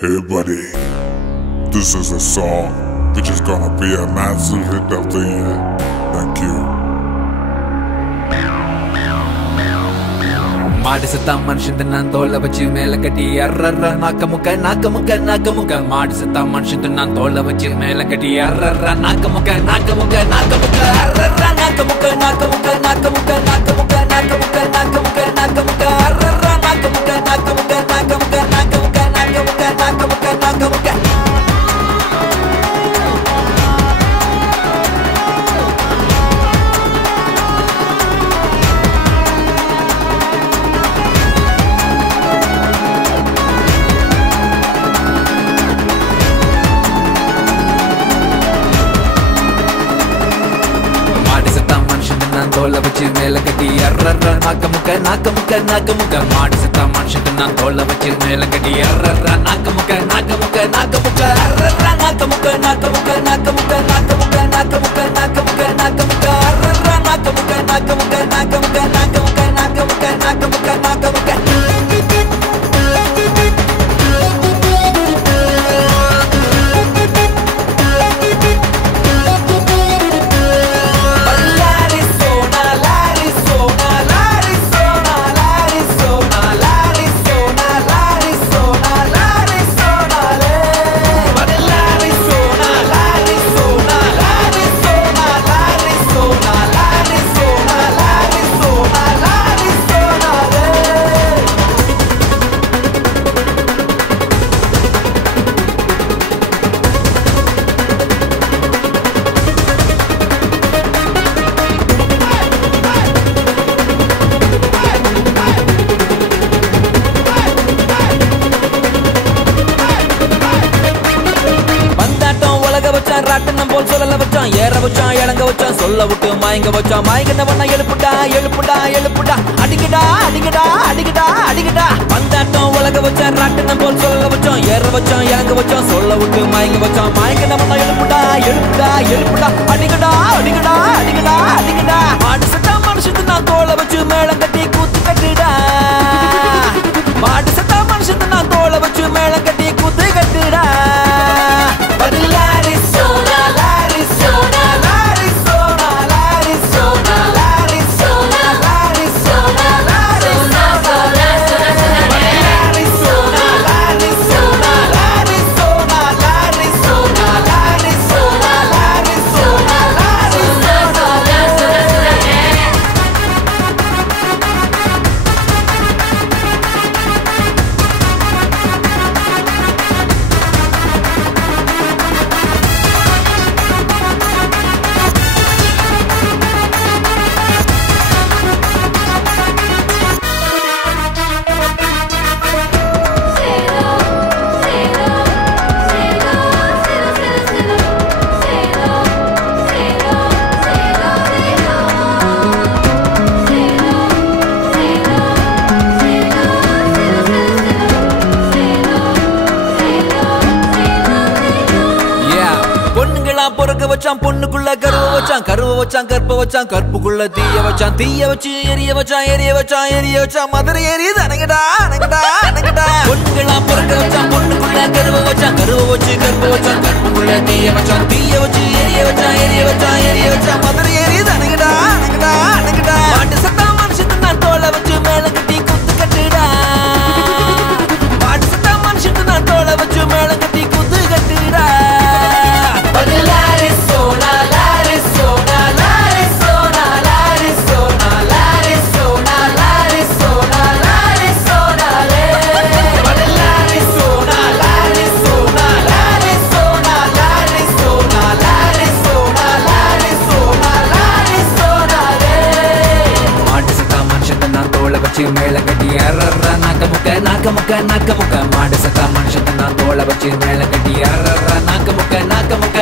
Hey buddy, this is a song which is gonna be a massive hit of the year. Thank you. Madisata manshinda nan thola vachi mela katti arrarra nakamuka Madisata manshinda nan thola vachi mela katti arrarra nakamuka arrarra nakamuka arrarra nakamuka Thola vachi mela katti arrarra nakamuka Madisata manshinda nan thola vachi mela katti arrarra nakamuka arrarra nakamuka ராட்டனம் போல் சொல்லல வச்சான் ஏற வச்சான் இறங்க வச்சான் சொல்ல விட்டு மயங்க வச்சான் மயங்கினவன எழுப்புடா அடிக்கடா பந்தாட்டம் உலக வச்சான் ராட்டனம் போல் சொல்லல வச்சான் ஏற வச்சான் இறங்க வச்சான் சொல்ல விட்டு மயங்க வச்சான் மயங்கினவன எழுப்புடா அடிக்கடா மாடு சத்தா மனுஷத்து நான் தோலை வச்சு மேளம் கட்டி கூத்து கட்டுடா மாடு சத்தா மனுஷத்து நான் தோலை வச்சு மேளம் கட்டி கூத்து கட்டுடா பொறுக்க வச்சான் பொண்ணுக்குள்ள கருவ வச்சான் கற்ப வச்சான் கற்புக்குள்ள தீய வச்சு எரிய வச்சான் மதுரை எரியுது அணங்கடா பொண்ணுங்களா பொறுக்க வச்சான் பொண்ணுக்குள்ள கருவ வச்சான் கற்ப வச்சான் கற்புக்குள்ள தீய வச்சு எரிய வச்சான் மதுரை எரியுது அணங்கடா மாட்டு சத்தா மனுஷத்து நான் தோலை வச்சு மேல கட்டி குத்து கட்டுடா மாட்டு சத்தா மனுஷத்து நான் தோலை வச்சு மேல கட்டி குத்து கட்டுடா மேல கட்டி அரற நாக்கமுக்க மாடு சத்தா மனுஷன் நான் தோலை வச்சு மேல கட்டி அரற நாக்கமுக்க